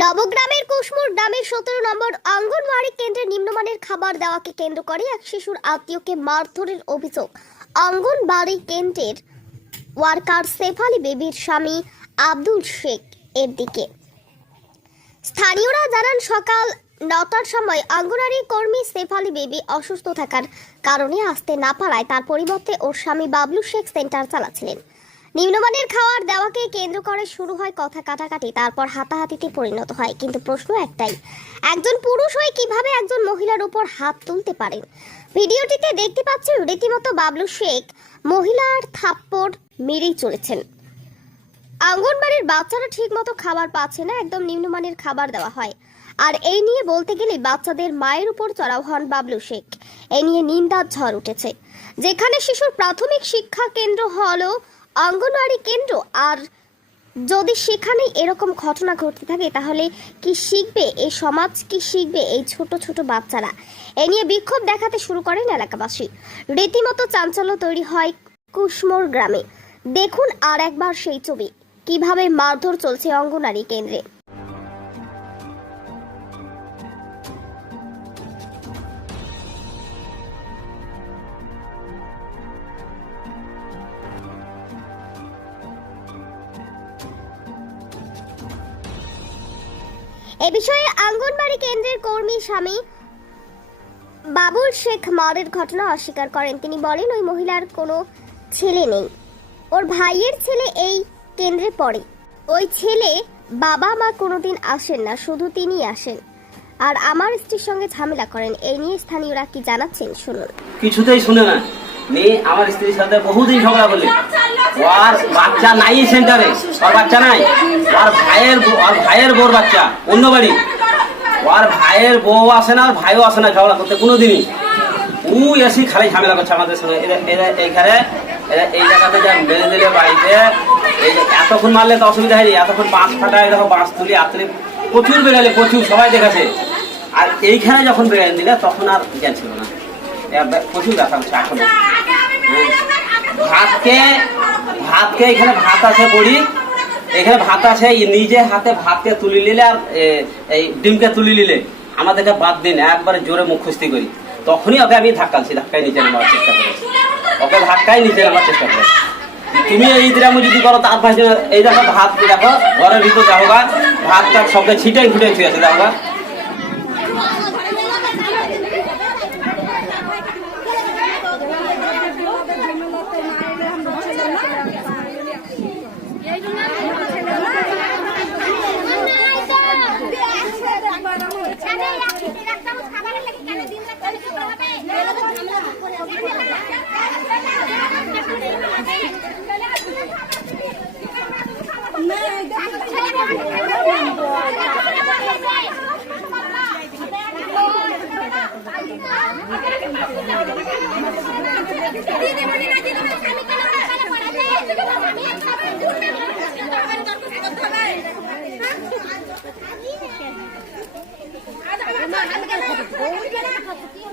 নবগ্রামের কুশমুর গ্রামের সতেরো নম্বর অঙ্গনওয়াড়ি কেন্দ্রে নিম্নমানের খাবার দেওয়াকে কেন্দ্র করে এক শিশুর আত্মীয়কে মারধরের অভিযোগ। অঙ্গনবাড়ি কেন্দ্রের ওয়ার্কার সেফালি বেবির স্বামী আব্দুল শেখ এর দিকে। স্থানীয়রা জানান, সকাল নটার সময় অঙ্গনারী কর্মী সেফালি বেবি অসুস্থ থাকার কারণে আসতে না পারায় তার পরিবর্তে ওর স্বামী বাবলু শেখ সেন্টার চালাচ্ছিলেন। নিম্নমানের খাওয়ার দেওয়াকে কেন্দ্র করে শুরু হয় কথা কাটাকাটি, তারপর হাতাহাতিতে পরিণত হয়। কিন্তু প্রশ্ন একটাই, একজন পুরুষ হয়ে কীভাবে একজন মহিলার উপর হাত তুলতে পারেন? ভিডিওটিতে দেখতে পাচ্ছেন রীতিমতো বাবলু শেখ, মহিলার থাপ্পড় মেরেই চলেছেন। অঙ্গনবাড়ির বাচ্চারা ঠিক মতো খাবার পাচ্ছে না, একদম নিম্নমানের খাবার দেওয়া হয়। আর এই নিয়ে বলতে গেলে বাচ্চাদের মায়ের উপর চড়াও হন বাবলু শেখ। এই নিয়ে নিন্দার ঝড় উঠেছে। যেখানে শিশুর প্রাথমিক শিক্ষা কেন্দ্র হলো অঙ্গনওয়াড়ি কেন্দ্র, আর যদি সেখানে এরকম ঘটনা ঘটতে থাকে, তাহলে কি শিখবে? এই সমাজ কি শিখবে? এই ছোট ছোট বাচ্চারা? এ নিয়ে বিক্ষোভ দেখাতে শুরু করেন এলাকাবাসী। রীতিমতো চাঞ্চল্য তৈরি হয় কুসমোর গ্রামে। দেখুন আর একবার সেই ছবি। কীভাবে মারধর চলছে অঙ্গনারী কেন্দ্রে। এ বিষয়ে আঙ্গনবাড়ি কেন্দ্রের কর্মী স্বামী বাবুল শেখ মারের ঘটনা অস্বীকার করেন। তিনি বলেন, ওই মহিলার কোনো ছেলে নেই। ওর ভাইয়ের ছেলে এই কেন্দ্রে পড়ে। ওই ছেলে বাবা মা কোনোদিন আসেন না, শুধু তিনি আসেন। আর আমার স্ত্রীর সঙ্গে ঝামেলা করেন। এই নিয়ে স্থানীয়রা কি জানাচ্ছেন? শুনুন। কিছুতেই শুনে না। মেয়ে আমার স্ত্রীর সাথে বহুদিন ঝগড়া করলি। ওর বাচ্চা নাই সেন্টারে ওর বাচ্চা নাই। ওর ভাইয়ের ওর ভাইয়ের বউর বাচ্চা, অন্য বাড়ি। ওর ভাইয়ের বউ আসে না আর ভাইও আসে না, ঝগড়া করতে কোনোদিনই। ও এসে খালি ঝামেলা করছে আমাদের সঙ্গে। এরা এইখানে, এরা এই জায়গাতে যা মেরে দিলে বাড়িতে, এই এতক্ষণ মারলে তো অসুবিধা হয়নি। এতক্ষণ বাঁশ ফাটায়, দেখো বাঁশ তুলি, আতলে, প্রচুর বেড়ালে, প্রচুর, সবাই দেখেছে। আর এইখানে যখন বেড়ে দিলে, তখন আর জ্ঞান ছিল না। প্রচুর ব্যথা হচ্ছে এখন। হ্যাঁ। ভাতকে ভাতকে এখানে ভাত আছে পড়ি এখানে ভাত আছে নিজে হাতে ভাতকে তুলি নিলে আর এই ডিমকে তুলি নিলে। আমাদেরকে বাদ দিন, একবারে জোরে মুখ খুস্তি করি। তখনই ওকে আমি ধাক্কালছি ধাক্কায় নিচে নামার চেষ্টা করেছি ওকে ধাক্কায় নিচে নামার চেষ্টা করেছি তুমি এই দিরামু যদি করো, তার পাশে এই দেখো ভাত, দেখো, ঘরের ভিতর যাব গা ভাত টাত সবকে ছিটাই ফুটে ছুঁয়ে আছে, দেখো গা দিদিমণি কেন 还没干透，我还没干透。